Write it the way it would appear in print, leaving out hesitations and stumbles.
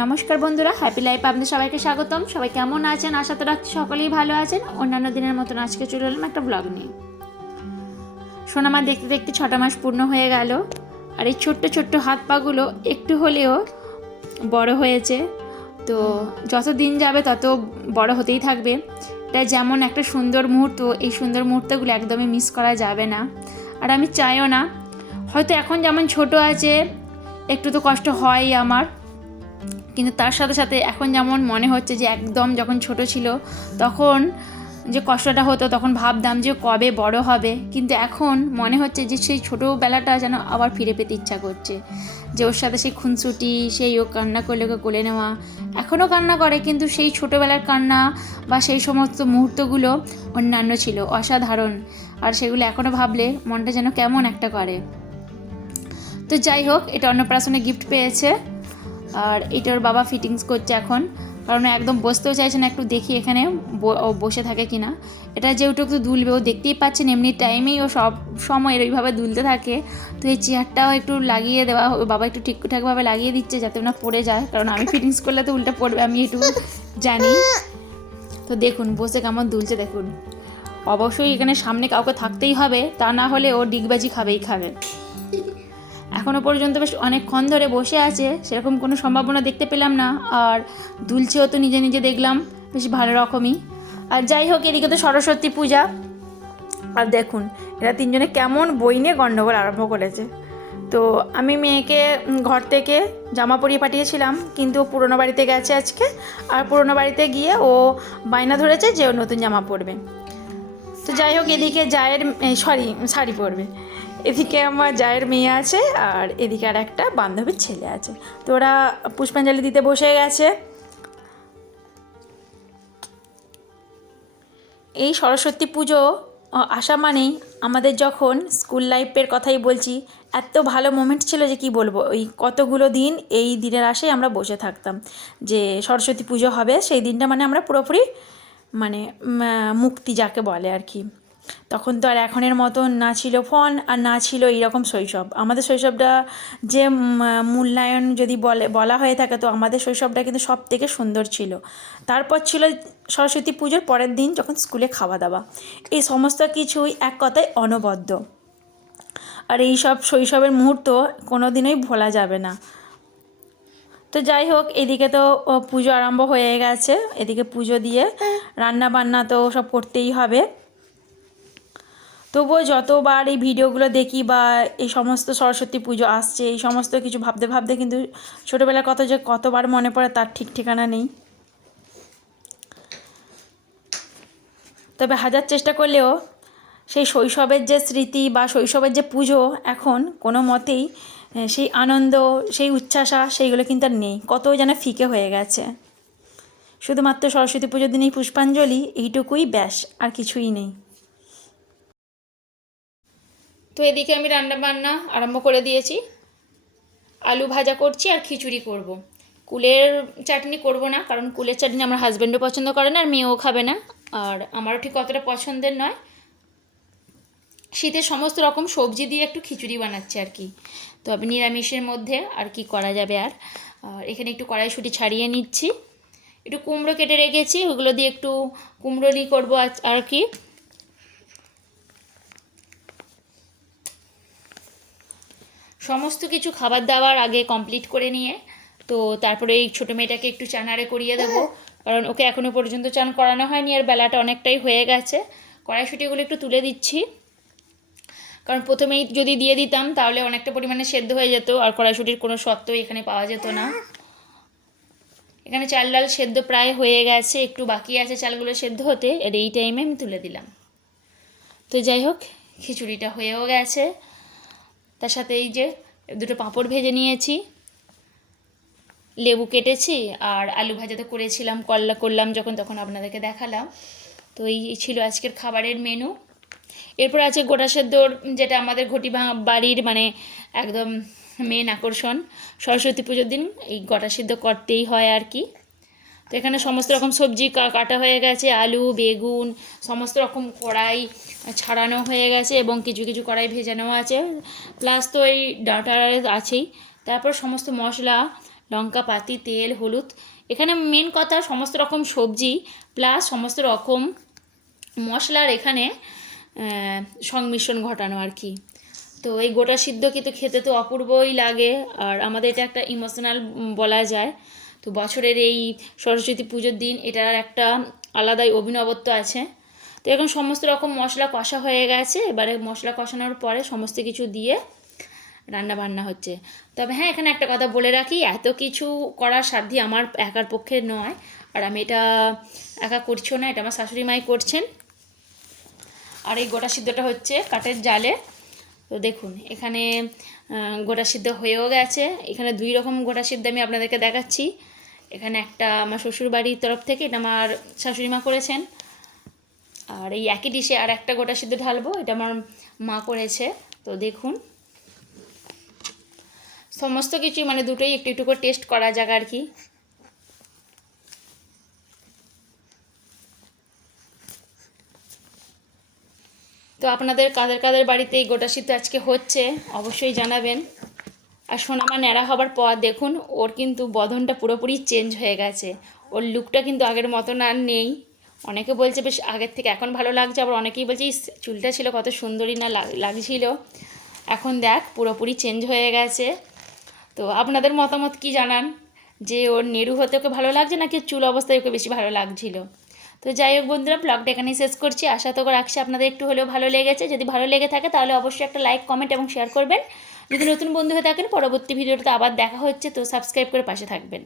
নমস্কার বন্ধুরা, happy life আপনাদের সবাইকে স্বাগতম। সবাই কেমন আছেন? আশা তো রাখছি সকলেই ভালো আছেন। অন্যান্য দিনের মতন আজকে চলে এলাম একটা ব্লগ নিয়ে। সোনামা দেখতে দেখতে 6টা মাস পূর্ণ হয়ে গেল, আর এই ছোট্ট ছোট্ট হাত পাগুলো একটু হলেও বড় হয়েছে। তো যত দিন যাবে তত বড় হতেই থাকবে। এটা যেমন একটা সুন্দর মুহূর্ত, এই সুন্দর মুহূর্তগুলো একদমই মিস করা যাবে না। আর আমি চাইও না, হয়তো এখন যেমন ছোট আছে একটু তো কষ্ট হয় আমার, কিন্তু তার সাথে সাথে এখন যেমন মনে হচ্ছে যে একদম যখন ছোট ছিল তখন যে কষ্টটা হতো, তখন ভাবতাম যে কবে বড় হবে, কিন্তু এখন মনে হচ্ছে যে সেই ছোটোবেলাটা যেন আবার ফিরে পেতে ইচ্ছা করছে। যে ওর সাথে সেই খুনসুটি, সেই ও কান্না করলে ওকে কোলে নেওয়া, এখনও কান্না করে কিন্তু সেই ছোটোবেলার কান্না বা সেই সমস্ত মুহূর্তগুলো অন্যান্য ছিল, অসাধারণ। আর সেগুলো এখনও ভাবলে মনটা যেন কেমন একটা করে। তো যাই হোক, এটা অন্নপ্রাশনে গিফট পেয়েছে, আর এটার বাবা ফিটিংস করছে এখন, কারণ একদম বসতেও চাইছে না। একটু দেখি এখানে ও বসে থাকে কিনা। এটা যেহেতু একটু দুলবে, ও দেখতেই পাচ্ছেন এমনি টাইমেই ও সব সময় ওইভাবে দুলতে থাকে। তো এই চেয়ারটাও একটু লাগিয়ে দেওয়া, বাবা একটু ঠিকঠাকভাবে লাগিয়ে দিচ্ছে যাতে না পড়ে যায়, কারণ আমি ফিটিংস করলে তো উল্টে পড়বে, আমি একটু জানি। তো দেখুন বসে কেমন দুলছে দেখুন। অবশ্যই এখানে সামনে কাউকে থাকতেই হবে, তা না হলে ও ডিগবাজি খাবে। এখনও পর্যন্ত বেশ অনেকক্ষণ ধরে বসে আছে, সেরকম কোনো সম্ভাবনা দেখতে পেলাম না। আর দুলছেও তো নিজে নিজে দেখলাম বেশ ভালো রকমই। আর যাই হোক, এদিকে তো সরস্বতী পূজা, আর দেখুন এরা তিনজনে কেমন বই নিয়ে গণ্ডগোল আরম্ভ করেছে। তো আমি মেয়েকে ঘর থেকে জামা পরিয়ে পাঠিয়েছিলাম, কিন্তু পুরনো বাড়িতে গেছে আজকে, আর পুরনো বাড়িতে গিয়ে ও বায়না ধরেছে যে ও নতুন জামা পরবে। তো যাই হোক, এদিকে জায়ের শাড়ি পরবে, এদিকে আমার জায়ের মেয়ে আছে, আর এদিকে আর একটা বান্ধবীর ছেলে আছে। তো ওরা পুষ্পাঞ্জলি দিতে বসে গেছে। এই সরস্বতী পুজো আসা মানেই আমাদের, যখন স্কুল লাইফের কথাই বলছি, এত ভালো মোমেন্ট ছিল যে কি বলবো। ওই কতগুলো দিন এই দিনের আশায় আমরা বসে থাকতাম যে সরস্বতী পুজো হবে। সেই দিনটা মানে আমরা পুরোপুরি মানে মুক্তি যাকে বলে আর কি। তখন তো আর এখনের মতন না ছিল ফোন, আর না ছিল এইরকম শৈশব। আমাদের শৈশবটা যে মূল্যায়ন যদি বলা হয়ে থাকে, তো আমাদের শৈশবটা কিন্তু সব থেকে সুন্দর ছিল। তারপর ছিল সরস্বতী পুজোর পরের দিন যখন স্কুলে খাওয়া দাওয়া, এই সমস্ত কিছুই এক কথায় অনবদ্য। আর এই সব শৈশবের মুহূর্ত কোনো দিনই ভোলা যাবে না। তো যাই হোক, এদিকে তো পুজো আরম্ভ হয়ে গেছে, এদিকে পুজো দিয়ে রান্না বান্না তো সব করতেই হবে। তবুও যতবার এই ভিডিওগুলো দেখি বা এই সমস্ত সরস্বতী পুজো আসছে, এই সমস্ত কিছু ভাবতে ভাবতে কিন্তু ছোটোবেলার কথা যে কতবার মনে পড়ে তার ঠিক ঠিকানা নেই। তবে হাজার চেষ্টা করলেও সেই শৈশবের যে স্মৃতি বা শৈশবের যে পুজো, এখন কোনো মতেই সেই আনন্দ, সেই উচ্ছ্বাসা, সেইগুলো কিন্তু আর নেই, কত যেন ফিকে হয়ে গেছে। শুধুমাত্র সরস্বতী পুজোর দিনেই পুষ্পাঞ্জলি, এইটুকুই ব্যাস, আর কিছুই নেই। তো এদিকে আমি রান্না বান্না আরম্ভ করে দিয়েছি। আলু ভাজা করছি আর খিচুড়ি করব। কুলের চাটনি করব না, কারণ কুলের চাটনি আমার হাজব্যান্ডও পছন্দ করে না, আর মেয়েও খাবে না, আর আমারও ঠিক অতটা পছন্দের নয়। শীতের সমস্ত রকম সবজি দিয়ে একটু খিচুড়ি বানাচ্ছি আর কি। তো আমি নিরামিষের মধ্যে আর কি করা যাবে। আর এখানে একটু কড়াইশুঁটি ছাড়িয়ে নিচ্ছি, একটু কুমড়ো কেটে রেখেছি, ওগুলো দিয়ে একটু কুমড়োলি করবো আর কি। সমস্ত কিছু খাবার দাবার আগে কমপ্লিট করে নিয়ে, তো তারপরে এই ছোটো মেয়েটাকে একটু চানারে করিয়ে দেবো, কারণ ওকে এখনও পর্যন্ত চান করানো হয়নি, আর বেলাটা অনেকটাই হয়ে গেছে। কড়াইশুঁটিগুলো একটু তুলে দিচ্ছি, কারণ প্রথমেই যদি দিয়ে দিতাম তাহলে অনেকটা পরিমাণে সেদ্ধ হয়ে যেত, আর কড়াইশুঁটির কোনো সত্ত্বই এখানে পাওয়া যেত না। এখানে চাল ডাল সেদ্ধ প্রায় হয়ে গেছে, একটু বাকি আছে চালগুলো সেদ্ধ হতে, আর এই টাইমে আমি তুলে দিলাম। তো যাই হোক, খিচুড়িটা হয়েও গেছে। তার সাথে এই যে দুটো পাঁপড় ভেজে নিয়েছি, লেবু কেটেছি, আর আলু ভাজা তো করেছিলাম, করলাম যখন তখন আপনাদেরকে দেখালাম। তো এই ছিল আজকের খাবারের মেনু। এরপর আছে গোটা সেদ্ধর, যেটা আমাদের ঘটি বাড়ির মানে একদম মেন আকর্ষণ। সরস্বতী পুজোর দিন এই গোটা সেদ্ধ করতেই হয় আর কি। তো এখানে সমস্ত রকম সবজি কাটা হয়ে গেছে, আলু বেগুন সমস্ত রকম কড়াই ছাড়ানো হয়ে গেছে, এবং কিছু কিছু কড়াই ভেজানো আছে, প্লাস তো এই ডাঁটা আছেই। তারপর সমস্ত মশলা লঙ্কা পাতি, তেল, হলুদ। এখানে মেন কথা সমস্ত রকম সবজি প্লাস সমস্ত রকম মশলার এখানে সংমিশ্রণ ঘটানো আর কি। তো এই গোটা সিদ্ধ কিন্তু খেতে তো অপূর্বই লাগে, আর আমাদের এটা একটা ইমোশনাল বলা যায়। তো বছরের এই সরস্বতী পুজোর দিন এটার একটা আলাদাই অভিনবত্ব আছে। তো এখন সমস্ত রকম মশলা কষা হয়ে গেছে, এবারে মশলা কষানোর পরে সমস্ত কিছু দিয়ে রান্না বান্না হচ্ছে। তবে হ্যাঁ, এখানে একটা কথা বলে রাখি, এত কিছু করার সাধ্যই আমার একার পক্ষে নয়, আর আমি এটা একা করছিও না, এটা আমার শাশুড়ি মাই করছেন। আর এই গোটা সিদ্ধটা হচ্ছে কাঠের জালে। তো দেখুন এখানে গোটা সিদ্ধ হয়েও গেছে। এখানে 2 রকম গোটা সিদ্ধ আমি আপনাদেরকে দেখাচ্ছি। এখানে একটা আমার শ্বশুরবাড়ির তরফ থেকে, এটা আমার শাশুড়ি মা করেছেন। আর এই একই ডিশে আর একটা গোটা সিদ্ধ ঢালবো, এটা আমার মা করেছে। তো দেখুন সমস্ত কিছু মানে দুটোই একটু একটু করে টেস্ট করা যাক আর কি। তো আপনাদের কাদের কাদের বাড়িতে এই গোটা সিদ্ধ আজকে হচ্ছে অবশ্যই জানাবেন। আর সোনামা ন্যাড়া হবার পর দেখুন ওর কিন্তু বদনটা পুরোপুরি চেঞ্জ হয়ে গেছে, ওর লুকটা কিন্তু আগের মতন আর নেই। অনেকে বলছে বেশ আগের থেকে এখন ভালো লাগছে, আবার অনেকেই বলছে চুলটা ছিল কত সুন্দরী না লাগছিল, এখন দেখ পুরোপুরি চেঞ্জ হয়ে গেছে। তো আপনাদের মতামত কি জানান, যে ওর নেরু হতে ওকে ভালো লাগছে নাকি চুল অবস্থায় ওকে বেশি ভালো লাগছিল। তো যাই হোক বন্ধুরা, ব্লগটা এখানেই শেষ করছি। আশা তো রাখছি আপনাদের একটু হলেও ভালো লেগেছে। যদি ভালো লেগে থাকে তাহলে অবশ্যই একটা লাইক, কমেন্ট এবং শেয়ার করবেন। যদি নতুন বন্ধু হয়ে থাকেন, পরবর্তী ভিডিওতে আবার দেখা হচ্ছে, তো সাবস্ক্রাইব করে পাশে থাকবেন।